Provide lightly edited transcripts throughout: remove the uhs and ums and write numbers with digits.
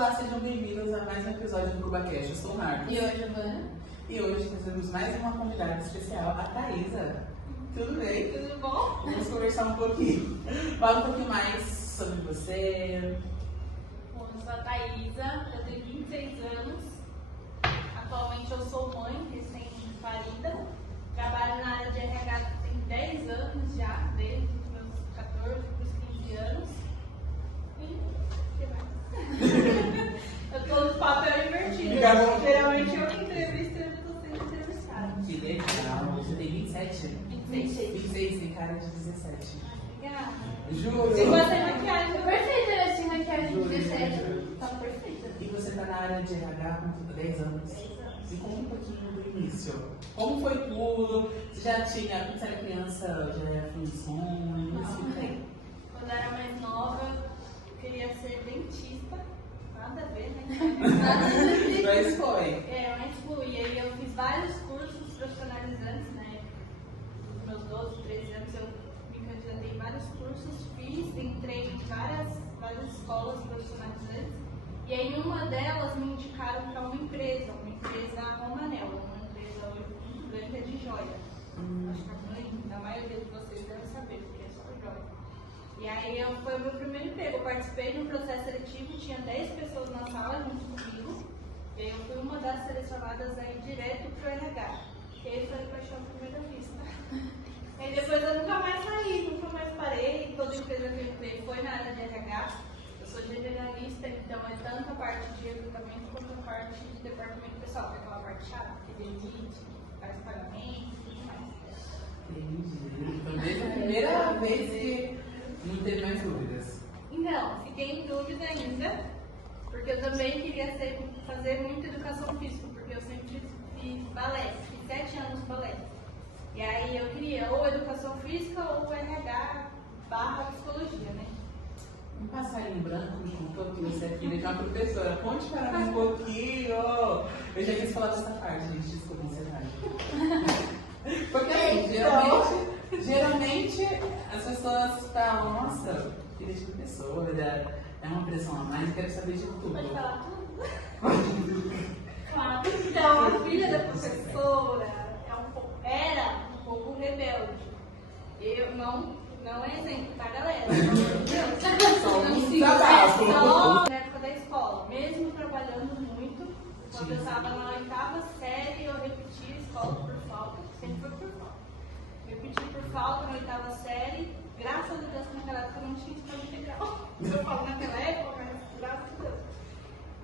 Olá, sejam bem-vindos a mais um episódio do CubaCast. Eu sou o Marcos. E eu, Giovana. E hoje nós temos mais uma convidada especial, a Thaisa. Tudo bem? Tudo bom? Vamos conversar um pouquinho. Fala um pouquinho mais sobre você. Bom, eu sou a Thaisa, eu tenho 26 anos. Atualmente eu sou mãe, recém-parida. Trabalho na área de RH tem 10 anos já, desde os meus 14 para os 15 anos. E o que mais? Eu tô no papel invertido. Geralmente eu que entrevisto e eu estou sendo entrevistada. Que legal. Você tem 27? 26. 26, tem cara de 17. Obrigada. Juro. Se você tem maquiagem, Tô perfeita, né? Sem maquiagem de Juro, 17. juro. Tá perfeita. E você tá na área de RH com 10 anos? 10 anos. Me conta um pouquinho do início. Como foi tudo? Você já tinha, quando você era criança, já foi um sonho? Não. Explica aí. Quando eu era mais nova, eu queria ser dentista. Nada a ver, né? Mas foi. Mas fui. E aí eu fiz vários cursos profissionalizantes, né? Nos meus 12, 13 anos eu me candidatei em vários cursos, fiz, entrei em várias escolas profissionalizantes. E aí uma delas me indicaram para uma empresa Romanel, uma empresa hoje muito grande, é de joia. Acho que a maioria de vocês deve saber, porque é só joia. E aí foi o meu primeiro emprego. Eu participei de um processo seletivo, tinha 10 pessoas na sala junto comigo. E aí eu fui uma das selecionadas aí direto pro RH. E aí foi paixão à primeira vista. E aí depois eu nunca mais saí, nunca mais parei. Toda empresa que eu entrei foi na área de RH. Eu sou generalista, então é tanto a parte de recrutamento quanto a parte de departamento pessoal, que é aquela parte chata, que demite, faz pagamento e tudo mais. Entendi. Então, desde a primeira vez que não teve mais dúvidas. Então, fiquei em dúvida ainda, porque eu também queria fazer muita educação física, porque eu sempre fiz balé, fiz 7 anos de balé. E aí eu queria ou educação física ou RH/psicologia, né? Um passarinho branco me contou que você é filha de uma professora. Conte para mim um pouquinho. Eu já quis falar dessa parte, gente. Desculpa, ansiedade. Porque assim, geralmente as pessoas falam, nossa, filha de professora, é uma pressão a mais, quero saber de tudo. Pode falar tudo? Claro. Então, a filha da professora era um pouco rebelde. Eu não é exemplo, tá, galera? Pelo amor de Deus. Só um Só desabafo. na época da escola, mesmo trabalhando muito, quando eu estava na 8ª série, eu repeti a escola por falta, sempre foi por falta. Repeti por falta na 8ª série, graças a Deus que naquela época eu não tinha escola integral. Eu falo naquela época, mas graças a Deus.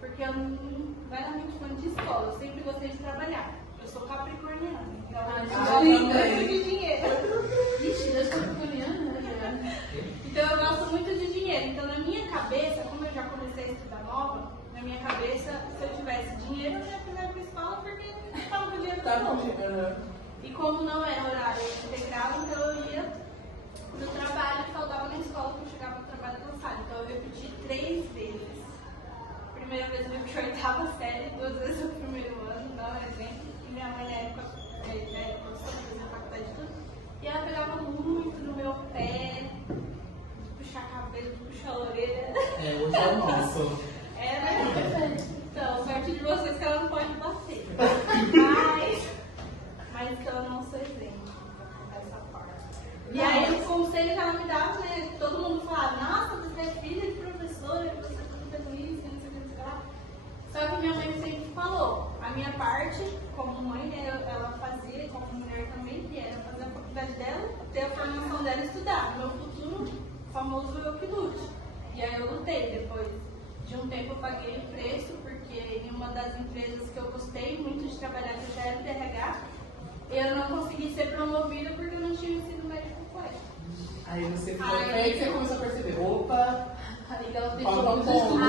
Porque eu não era muito fã de escola, eu sempre gostei de trabalhar. Eu sou capricorniana, então eu gosto muito de dinheiro. Ixi, Deus tá capricorniana, né? Então eu gosto muito de dinheiro. Então na minha cabeça, como eu já comecei a estudar nova, na minha cabeça, se eu tivesse dinheiro, eu ia fazer pra escola porque eu estava com dinheiro Tá na bom, mão. E como não era horário integral, então eu ia no trabalho e faltava na escola, porque eu chegava no trabalho cansada. Então eu repeti 3 vezes. A primeira vez eu repeti a 8ª série, 2 vezes no primeiro ano, não é exemplo. E minha mãe na época, era professora, fazia faculdade de tudo. E ela pegava muito no meu pé, de puxar cabelo, de puxar a orelha. É, hoje é o nosso. Então, sorte de vocês que ela não pode bater. Mas eu não sou exemplo dessa parte. E aí, os conselhos que ela me dava, né? Todo mundo falava, nossa, você é filha de professora, você está fazendo isso, não sei o que lá. Só que minha mãe sempre falou, a minha parte, como mãe, né, ela fazia, como mulher também, que era fazer a faculdade dela, ter a formação dela e estudar. Meu futuro, famoso eu que lute. E aí eu lutei. Depois de um tempo eu paguei o preço, porque em uma das empresas que eu gostei muito de trabalhar, que já era DRH, eu não consegui ser promovida porque eu não tinha ensino médio completo. Aí você começou a perceber, opa, Aí ela falta um fechou ponto.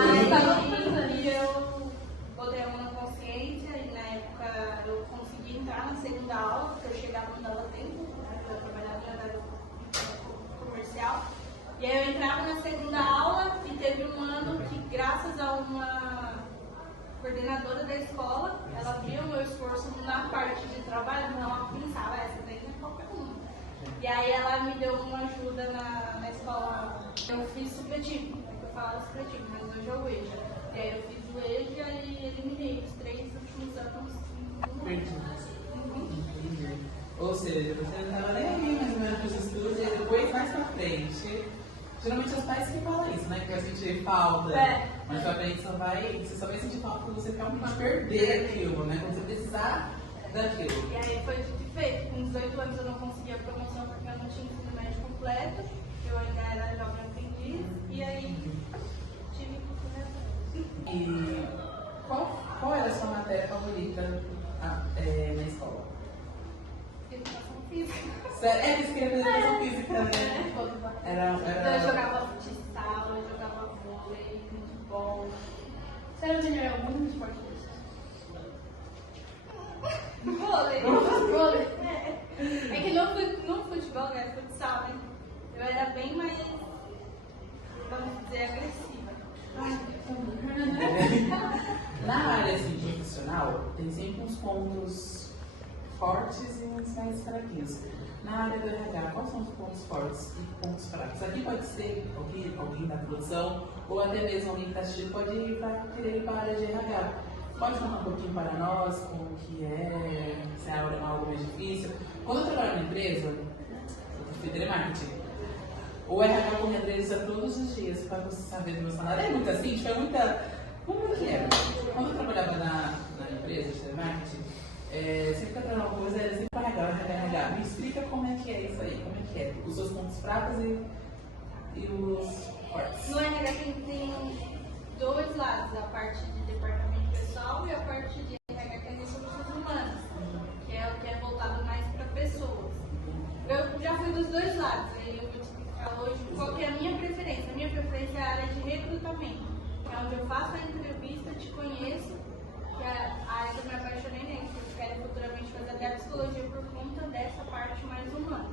E eu botei a mão na consciência e na época eu consegui entrar na segunda aula, porque eu chegava não dava tempo, né? Eu trabalhava na área comercial. E aí eu entrava na segunda aula e teve um ano que, graças a uma coordenadora da escola, ela via o meu esforço na parte de trabalho, então ela pensava, essa daí não é qualquer uma. E aí ela me deu uma ajuda na escola. Eu fiz supletivo, eu falava supletivo, mas hoje eu vejo. E aí eu fiz seja, você não estava nem aí mais ou menos para os estudos e depois mais pra frente. Geralmente os pais que falam isso, né? Que vai sentir falta. Mas pra frente você só vai sentir falta quando você realmente perder aquilo, né? Quando você precisar daquilo. E aí foi dito e feito. Com 18 anos eu não conseguia a promoção porque eu não tinha ensino médio completo. Eu ainda era jovem aprendiz. E aí tive que fazer. E qual era a sua matéria favorita na escola? Educação física. É, que escreveu educação física, né? Então eu jogava futsal, eu jogava vôlei, futebol. Você era melhor muito no esporte disso? Vôlei. Vôlei. É que no futebol, né? Futsal, né? Eu era bem mais, vamos dizer, agressiva. Na área assim, profissional, tem sempre uns pontos fortes e uns mais fraquinhos. Na área do RH, quais são os pontos fortes e pontos fracos? Aqui pode ser alguém da produção ou até mesmo alguém que está assistindo pode querer ir para a área de RH. Pode contar um pouquinho para nós como que se é algo mais difícil. Quando eu trabalho na empresa, eu fui telemarketing. O RH corre atrás todos os dias para você saber do meu salário. É muito assim, foi muita. Como que é? Quando eu trabalhava na empresa de telemarketing, sempre que eu trabalhava uma coisa, era sempre para RH. Me explica como é que é isso aí, como é que é? Os seus pontos fracos e os fortes. No RH tem dois lados, a parte de departamento pessoal e a parte de RH que é de recursos humanos, que é o que é voltado mais para pessoas. Eu já fui dos dois lados, aí eu vou te explicar hoje qual que é a minha preferência. A minha preferência é a área de recrutamento, que é onde eu faço a entrevista, te conheço, que é a área que eu me apaixonei nele, que eu quero futuramente fazer até a psicologia por conta dessa parte mais humana.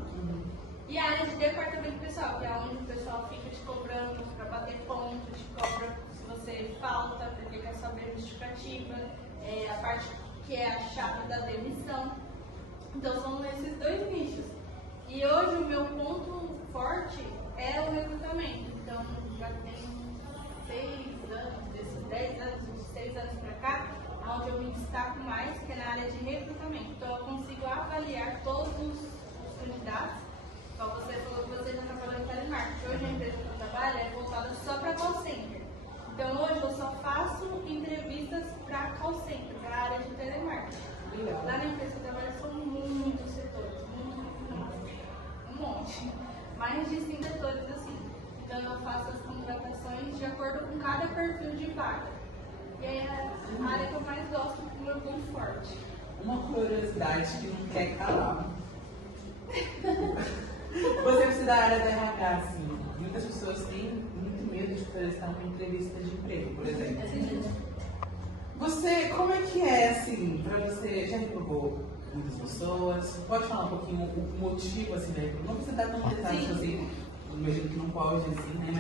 E a área de departamento pessoal, que é onde o pessoal fica te cobrando para bater ponto, te cobra se você falta, porque quer saber a justificativa, a parte que é a chave da demissão. Então são esses dois nichos. E hoje o meu ponto forte é o recrutamento. Então já tem 6 anos, desses 10 anos, uns 6 anos para cá, onde eu me destaco mais, que é na área de recrutamento. Então eu consigo avaliar todos os candidatos. Como você falou que você já trabalhou em telemarketing. Hoje a empresa que eu trabalho é voltada só para call center. Então hoje eu só faço entrevistas para call center, para a área de telemarketing. Lá na empresa que eu trabalho são muitos setores, um monte. Mais de 5 setores assim. Então eu faço as contratações de acordo com cada perfil de vaga. E é a área que eu mais gosto, com o meu ponto forte. Uma curiosidade que não quer calar. Você precisa da área da RH, assim. Muitas pessoas têm muito medo de prestar uma entrevista de emprego, por exemplo. Você, como é que é, assim, pra você, já reprovou muitas pessoas? Pode falar um pouquinho o motivo, assim, da reprova? Não precisa dar tanto detalhes, assim, imagino que não pode, assim, né,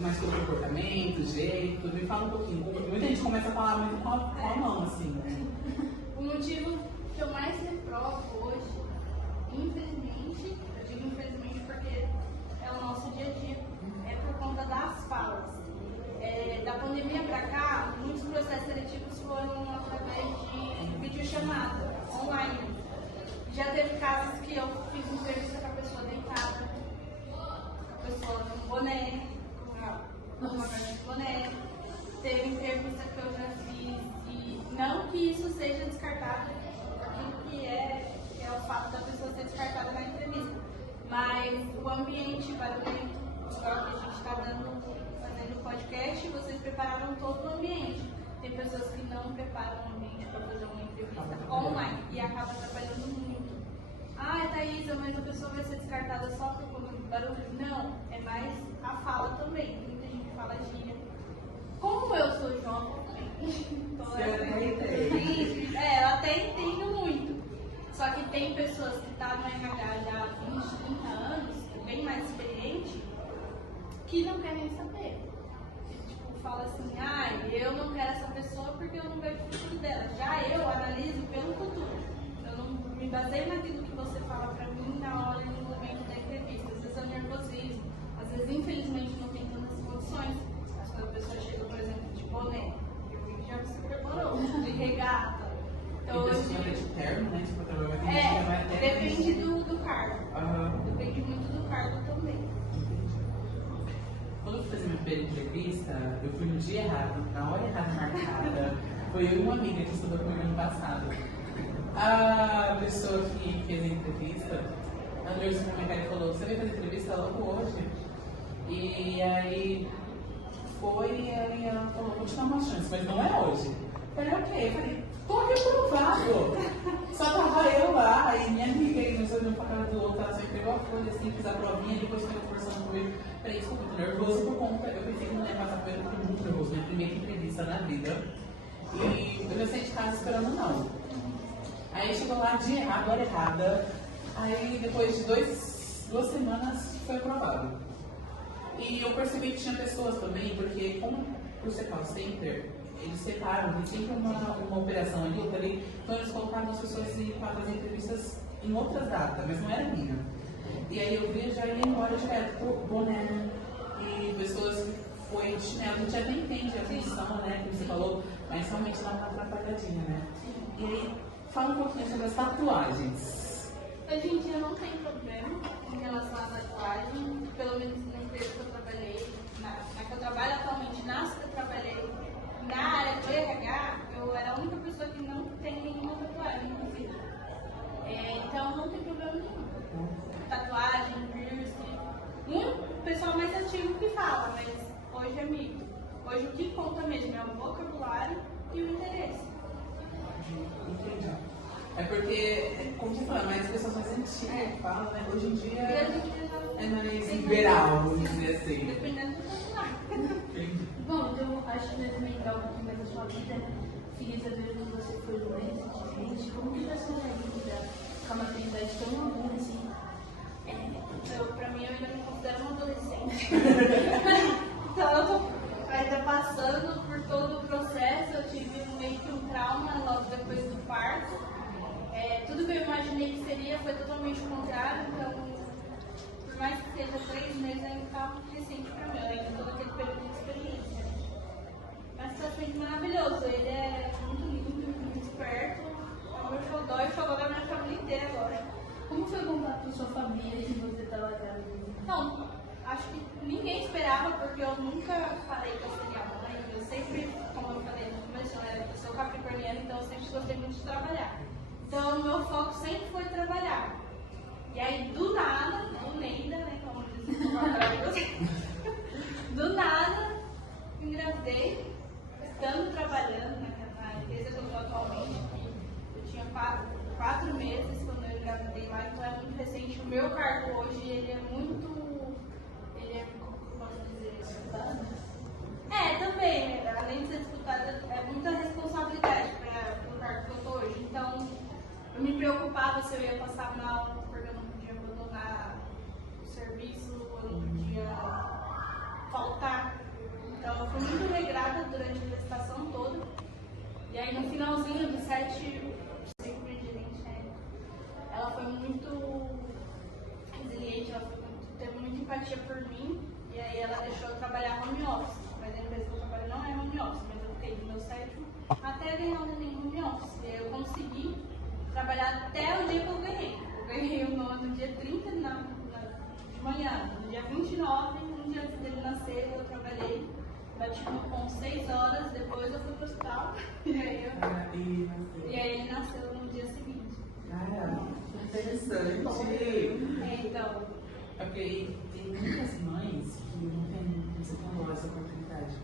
mas pelo comportamento, jeito, me fala um pouquinho. Muita gente começa a falar muito com a mão, assim, né? O motivo que eu mais reprovo hoje, infelizmente, eu digo infelizmente porque é o nosso dia a dia, é por conta das falas. Da pandemia para cá, muitos processos seletivos foram através de videochamada, online. Já teve casos que eu fiz entrevista com a pessoa deitada, a pessoa com boné, com uma caixa de boné. Teve entrevista que eu já fiz e não que isso seja descartado, aquilo que é o fato da pessoa ser descartada na entrevista, mas o ambiente barulhento, igual que a gente está fazendo podcast, vocês prepararam todo o ambiente. Tem pessoas que não preparam o ambiente para fazer uma entrevista online e acaba atrapalhando muito. Thaisa, mas a pessoa vai ser descartada só por conta do barulho? Não, é mais a fala também. Muita gente fala gíria. Como eu sou jovem, então eu até entendo muito. Só que tem pessoas que estão no RH já há 20, 30 anos, bem mais experiente, que não querem saber. Tipo, fala assim, eu não quero essa pessoa porque eu não vejo o futuro dela. Já eu analiso pelo futuro. Eu não me baseio naquilo que você fala pra mim na hora e no momento da entrevista. Às vezes é nervosismo, às vezes infelizmente não tem tantas condições. Mas quando a pessoa chega, por exemplo, de boné, já se preparou, de regata. Então, hoje de terno, né? primeira entrevista, eu fui no dia errado, na hora errada marcada. Foi eu e uma amiga que estudou comigo ano passado. A pessoa que fez a entrevista, a André supermercado falou, você vai fazer entrevista logo hoje? E aí foi, e aí ela falou, vou te dar uma chance, mas não é hoje. Eu falei, ok, eu falei, tô reprovado. Só tava eu lá, e minha amiga, e nós olhamos pra cara do outro, ela só pegou a folha assim, fiz a provinha, depois foi conversando comigo. Falei, desculpa, tô nervoso por conta, eu pensei que não ia passar por ele, porque muito nervoso, minha primeira entrevista na vida. E eu saí de casa esperando não. Aí chegou lá, dia errado, hora errada. Aí depois de duas semanas foi aprovado. E eu percebi que tinha pessoas também, porque como por ser call center, eles separam, tem sempre uma operação ali, outra ali, então eles colocaram as pessoas para fazer entrevistas em outras datas, mas não era minha. E aí eu vi, já ia embora direto por boné, e pessoas que foi de chinelo, a gente até entende a função, né, que você falou, mas realmente dá uma atrapalhadinha, né? E aí, fala um pouquinho sobre as tatuagens. Hoje em dia não tem problema em relação à tatuagem, pelo menos na empresa que eu trabalhei, na que eu trabalho atualmente, nas que eu trabalhei, na área do RH, eu era a única pessoa que não tem nenhuma tatuagem, inclusive. Então não tem problema nenhum. Tatuagem, piercing. Um pessoal mais ativo que fala, mas hoje é mito. Hoje o que conta mesmo é o vocabulário e o interesse. Entendi. É porque, como você fala, mais pessoas mais antigas que falam, né? Hoje em dia é mais liberal, vamos dizer assim. Dependendo do tatuagem. Bom, eu acho que deve lembrar um pouquinho mais da sua vida. Queria saber como você foi doente, diferente, como que foi a sua vida com a maternidade tão aguda assim? Pra mim, eu ainda me considero uma adolescente. Então, eu tô ainda passando por todo o processo. Eu tive meio que um trauma logo depois do parto. Tudo que eu imaginei que seria foi totalmente o contrário. Então, por mais que seja 3 meses, ainda está recente pra mim. Eu ainda estou naquele período de experiência. Mas está sendo maravilhoso. Ele é muito lindo, muito esperto. É o meu xodó e o xodó da minha família inteira agora. Como foi contar para sua família que você estava grávida? Não, acho que ninguém esperava, porque eu nunca falei que eu seria mãe. Eu sempre, como eu falei no começo, eu sou capricorniana, então eu sempre gostei muito de trabalhar. Então o meu foco sempre foi trabalhar. E aí, do nada, do Neida, né, como diz o maravilhoso, do nada, engravidei, estando trabalhando na empresa que eu estou atualmente. Eu tinha 4 meses quando eu engravidei lá, então é muito recente. O meu cargo hoje, ele é muito, como posso dizer, disputado? Também, né? Além de ser disputado, é muita responsabilidade para o cargo que eu estou hoje. Então, eu me preocupava se eu ia passar mal, porque eu não podia abandonar o serviço, eu não podia faltar. Então, eu fui muito regrada durante a gestação toda. E aí, no finalzinho do 7, ela foi muito resiliente, teve muita empatia por mim, e aí ela deixou eu trabalhar home office. Mas a empresa que eu trabalho não é home office, mas eu fiquei do meu 7º até ganhar o neném home office. E aí eu consegui trabalhar até o dia que eu ganhei. Eu ganhei no dia 30 de manhã, no dia 29, um dia antes dele nascer, eu trabalhei. Bati no ponto 6 horas, depois eu fui pro hospital, e aí ele nasceu no dia seguinte. Interessante. Então. É porque tem muitas mães que não têm, como você falou, essa oportunidade.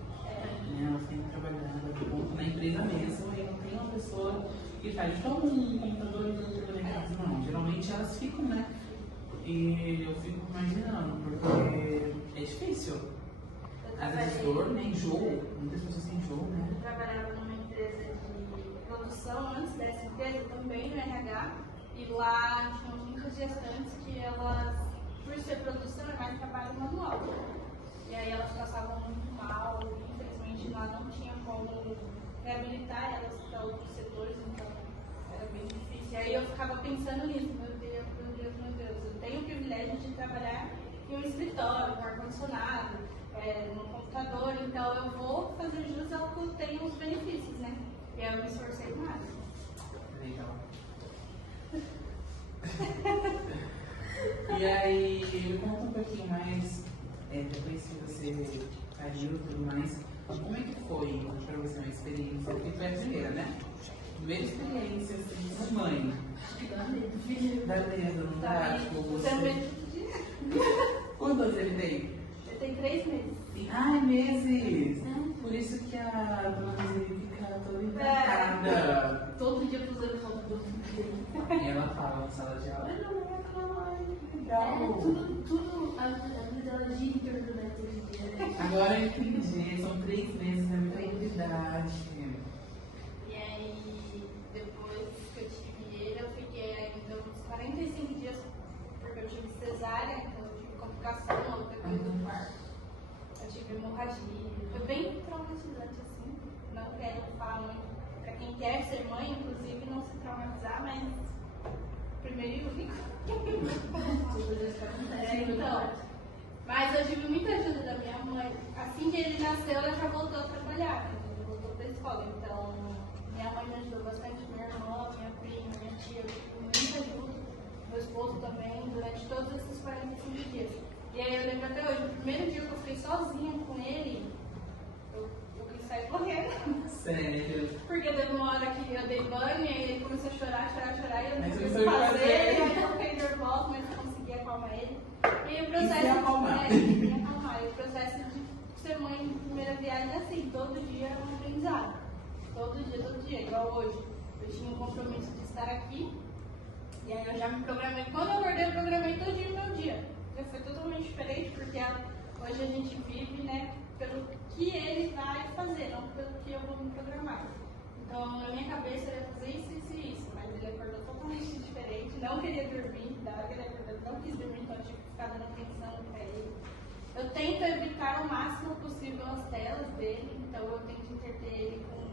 Né? Elas têm que trabalhar na empresa mesmo e não tem uma pessoa que faz só um computador e um computador em casa. Não, geralmente elas ficam, né? E eu fico imaginando, porque é difícil. Às vezes dor, né? Enjoo. Muitas pessoas têm enjoo, né? Eu trabalhava numa empresa de produção antes dessa empresa, também no RH. E lá tinham muitas gestantes que elas, por ser produção, é mais trabalho manual. E aí elas passavam muito mal, infelizmente lá não tinha como reabilitar elas para outros setores, então era bem difícil. E aí eu ficava pensando nisso, meu Deus, eu tenho o privilégio de trabalhar em um escritório, com ar-condicionado, no computador, então eu vou fazer jus ao que eu tenho os benefícios, né? E aí eu me esforcei mais. Legal. E aí, me conta um pouquinho mais, depois que você pariu e tudo mais. Como é que foi pra você uma experiência? Porque foi a primeira, né? Primeira experiência, assim, como mãe. Dá medo, filho. Dá medo, não dá? Tipo, você... Também todo dia. Quantos ele tem? Eu tenho 3 meses. Ai, meses! Por isso que a dona Roseli fica toda encantada. Todo dia fazendo foto do filho dele. E ela fala na sala de aula, ai, que É, legal. tudo, a vida dela gira em torno da hoje em dia, né? Agora eu entendi, são 3 meses, é muita novidade. E aí, depois que eu tive ele, eu fiquei ainda uns 45 dias, porque eu tive cesárea, então eu tive complicação logo depois do parto. Eu tive hemorragia. Foi bem traumatizante, assim. Não quero falar muito pra quem quer ser mãe, inclusive, não se traumatizar, mas primeiro e único. Então, mas eu tive muita ajuda da minha mãe. Assim que ele nasceu, ela já voltou a trabalhar, ela voltou pra escola. Então, minha mãe me ajudou bastante, minha irmã, minha prima, minha tia, eu tive muita ajuda. Meu esposo também, durante todos esses 45 dias. E aí eu lembro até hoje, o primeiro dia que eu fiquei sozinha com ele, eu quis sair correndo. Sério. Porque teve uma hora que eu dei banho e aí ele começou a chorar, e eu não Mas sabia o você que foi fazer, fazer. e aí eu fiquei nervosa, mas eu consegui acalmar ele. E o processo se acalmar. me acalmar. E o processo de ser mãe em primeira viagem é assim, todo dia é um aprendizado. Todo dia, igual hoje. Eu tinha um compromisso de estar aqui, e aí eu já me programei. Quando eu acordei, eu programei todo dia o meu dia. Já foi totalmente diferente, porque hoje a gente vive, né, pelo que ele vai fazer, não pelo que eu vou me programar. Então, na minha cabeça, eu ia fazer isso, mas ele acordou totalmente diferente, não queria dormir, da hora que ele acordou, não quis dormir, então eu tive que ficar dando atenção pra ele. Eu tento evitar o máximo possível as telas dele, então eu tento entreter ele com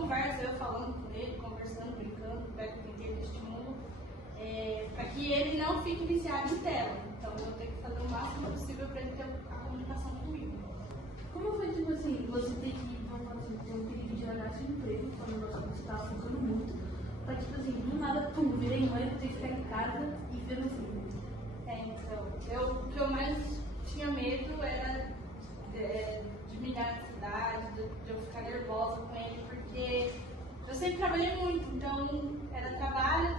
conversa, eu falando com ele, conversando, brincando, pego o brinquedo, estimulo, para que ele não fique viciado em tela. Então eu tenho que fazer o máximo possível para ele ter a comunicação comigo. Como foi, tipo assim, você ter que, vamos falar assim, ter um período de largar seu emprego, quando você estava focando muito, pra, tipo assim, do nada, pum, virei mãe, vou ter que ficar em casa e ver o filho. Então, o que eu mais tinha medo era de me dar ansiedade, de eu ficar nervosa com ele, porque eu sempre trabalhei muito, então era trabalho.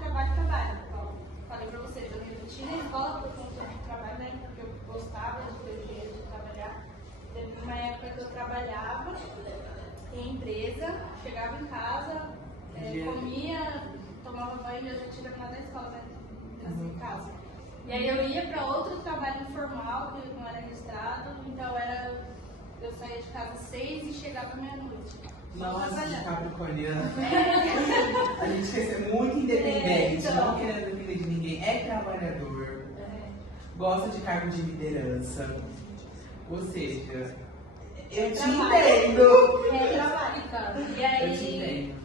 Então, falei pra vocês, eu me rotina em escola por conta do trabalho, né, porque eu gostava de ter jeito de trabalhar. Teve uma época que eu trabalhava em empresa, chegava em casa, comia, tomava banho e eu já tinha terminado a escola, né, em casa. E aí eu ia para outro trabalho informal, que não era registrado, então eu saía de casa às 6 e chegava meia-noite. Nossa, de capricorniana. A gente quer ser muito independente, então. não querendo depender de ninguém. É trabalhador, gosta de cargo de liderança. Ou seja, eu te entendo. Trabalho, cara. E Eu te aí, entendo.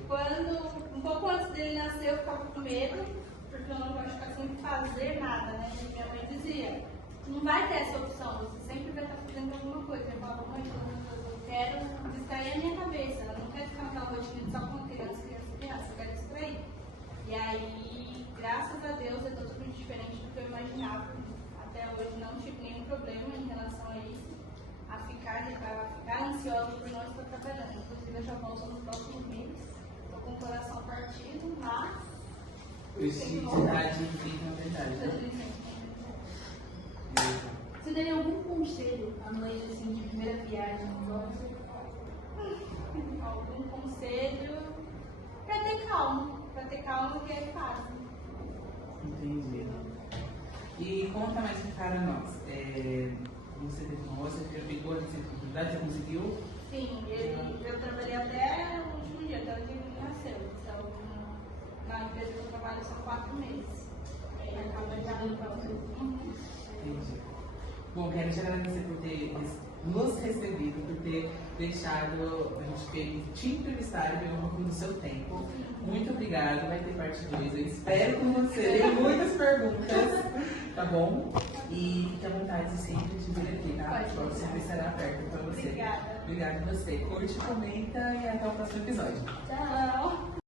um pouco antes dele nascer, eu ficava com medo, porque eu não gosto de ficar sem fazer nada, né? E minha mãe dizia, não vai ter essa opção, você sempre vai estar fazendo alguma coisa. Eu falava, mãe, eu quero distrair a minha cabeça, eu não quero ficar naquela rotina só com criança, eu quero distrair. E aí, graças a Deus, é totalmente diferente do que eu imaginava. Até hoje não tive nenhum problema em relação a isso, a ficar ansiosa por não estar trabalhando. Inclusive, eu já volto nos próximos meses, estou com o coração partido, mas... Felicidade implica na verdade, né? Você daria algum conselho à mãe, assim, de primeira viagem? Algum conselho para ter calma que é fácil. Entendi. E conta mais para nós. Você pegou essa oportunidade, você conseguiu? Sim, eu trabalhei até o último dia, até o dia que ele nasceu. Então, na empresa que eu trabalho são 4 meses. Acaba já no próximo. Entendi. Bom, quero te agradecer por ter nos recebido, por ter deixado a gente te entrevistar e pegar um pouco do seu tempo. Muito obrigada, vai ter parte 2. Eu espero com você, tem muitas perguntas, tá bom? E fique à vontade sempre de vir aqui, tá? O próximo sempre estará aberto para você. Obrigada. Obrigada a você. Curte, comenta e até o próximo episódio. Tchau.